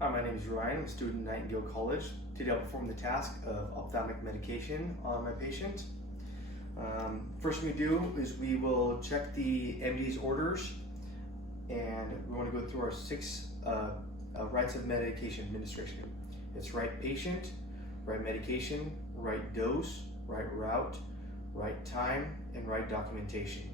Hi, my name is Ryan. I'm a student at Nightingale College. Today I'll perform the task of ophthalmic medication on my patient. First thing we do is we will check the MD's orders, and we want to go through our six rights of medication administration. It's right patient, right medication, right dose, right route, right time, and right documentation.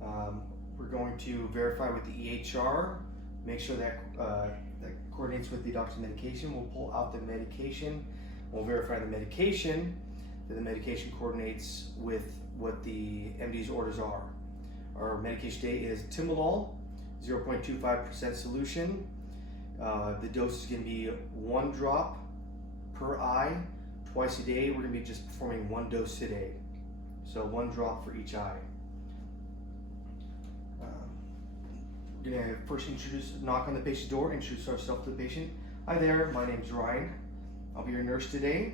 We're going to verify with the EHR, make sure that that coordinates with the doctor's medication. We'll pull out the medication. We'll verify the medication, that the medication coordinates with what the MD's orders are. Our medication today is Timolol, 0.25% solution. The dose is going to be 1 drop per eye, twice a day. We're going to be just performing 1 dose today. So 1 drop for each eye. We're going to first knock on the patient's door, introduce ourselves to the patient. Hi there, my name is Ryan. I'll be your nurse today.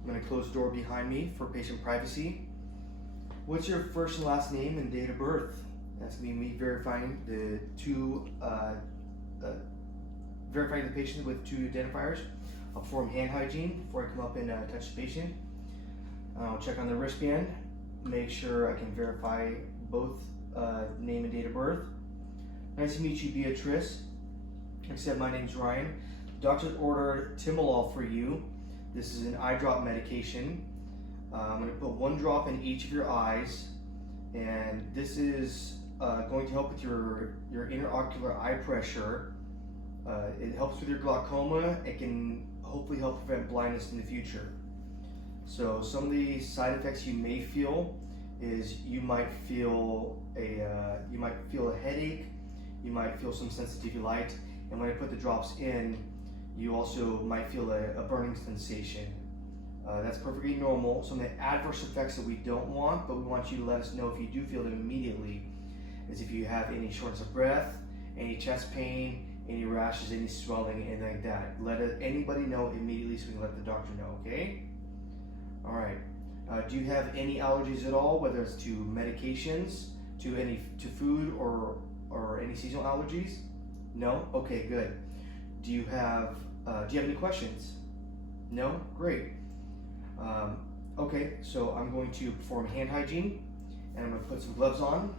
I'm going to close the door behind me for patient privacy. What's your first and last name and date of birth? That's going to be me verifying the patient with 2 identifiers. I'll perform hand hygiene before I come up and touch the patient. I'll check on the wristband, make sure I can verify both name and date of birth. Nice to meet you, Beatrice. Like I said, my name's Ryan. The doctor ordered Timolol for you. This is an eye drop medication. I'm going to put 1 drop in each of your eyes, and this is going to help with your intraocular eye pressure. It helps with your glaucoma. It can hopefully help prevent blindness in the future. So some of the side effects you may feel is you might feel a headache. You might feel some sensitivity to light, and when I put the drops in, you also might feel a burning sensation. That's perfectly normal. Some of the adverse effects that we don't want, but we want you to let us know if you do feel them immediately, is if you have any shortness of breath, any chest pain, any rashes, any swelling, anything like that. Let anybody know immediately so we can let the doctor know, okay? All right. Do you have any allergies at all, whether it's to medications, to food, or any seasonal allergies? No? Okay, good. Do you have any questions? No? Great. Okay, so I'm going to perform hand hygiene, and I'm going to put some gloves on.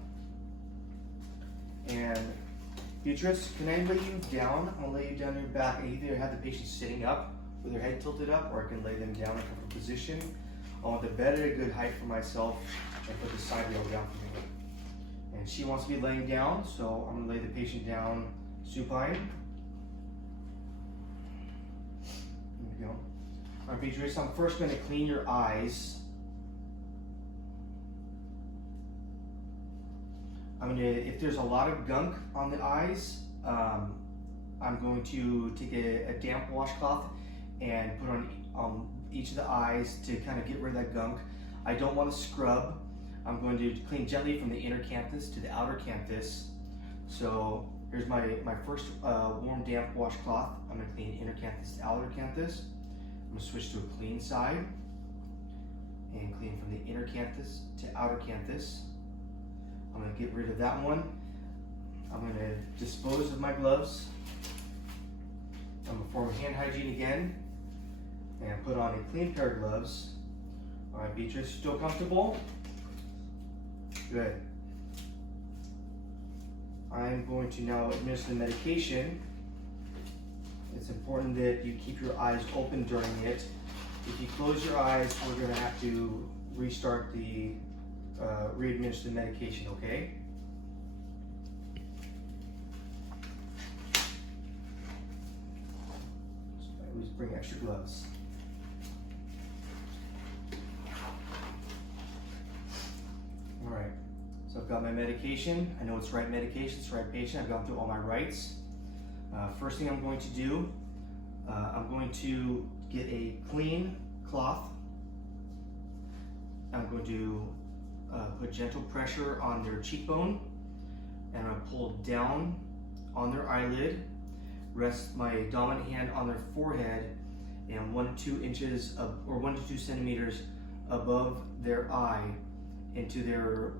And Beatrice, can I lay you down? I'm going to lay you down on your back, and either have the patient sitting up with their head tilted up, or I can lay them down in a comfortable position. I want the bed at a good height for myself, and put the side rail down for me. And she wants to be laying down, so I'm going to lay the patient down supine. There we go. All right, Beatrice, I'm first going to clean your eyes. If there's a lot of gunk on the eyes, I'm going to take a damp washcloth and put on each of the eyes to kind of get rid of that gunk. I don't want to scrub. I'm going to clean gently from the inner canthus to the outer canthus. So here's my first warm damp washcloth. I'm going to clean inner canthus to outer canthus. I'm going to switch to a clean side and clean from the inner canthus to outer canthus. I'm going to get rid of that one. I'm going to dispose of my gloves. I'm going to perform hand hygiene again and put on a clean pair of gloves. All right, Beatrice, still comfortable? Good. I'm going to now administer the medication. It's important that you keep your eyes open during it. If you close your eyes, we're going to have to restart the re-administer the medication, okay? So I always bring extra gloves. All right, so I've got my medication. I know it's right medication, it's right patient. I've gone through all my rights. First thing I'm going to do, I'm going to get a clean cloth. I'm going to put gentle pressure on their cheekbone, and I'm going to pull down on their eyelid, rest my dominant hand on their forehead, and 1 to 2 inches or 1 to 2 centimeters above their eye into their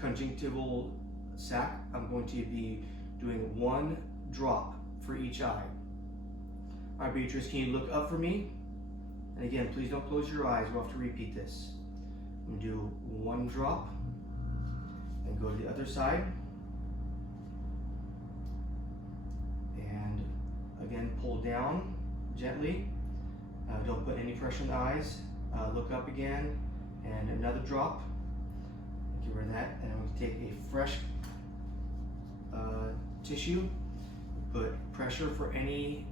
conjunctival sac. I'm going to be doing 1 drop for each eye. All right, Beatrice, can you look up for me? And again, please don't close your eyes. We'll have to repeat this. I'm gonna do one drop and go to the other side. And again, pull down gently. Don't put any pressure on the eyes. Look up again and another drop. Get rid of that. And I'm going to take a fresh tissue, put pressure for any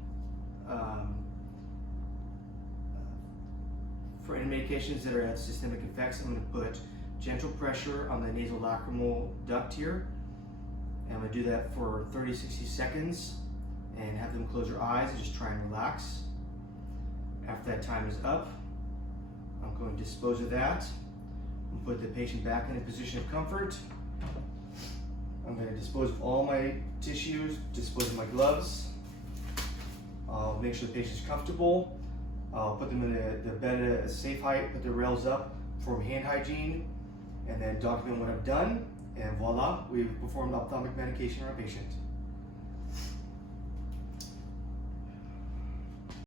medications that have systemic effects. I'm going to put gentle pressure on the nasolacrimal duct here. And I'm going to do that for 30-60 seconds and have them close their eyes and just try and relax. After that time is up, I'm going to dispose of that and put the patient back in a position of comfort. I'm going to dispose of all my tissues, dispose of my gloves. I'll make sure the patient's comfortable. I'll put them in the bed at a safe height, put the rails up, perform hand hygiene, and then document what I've done. And voila, we've performed ophthalmic medication on our patient.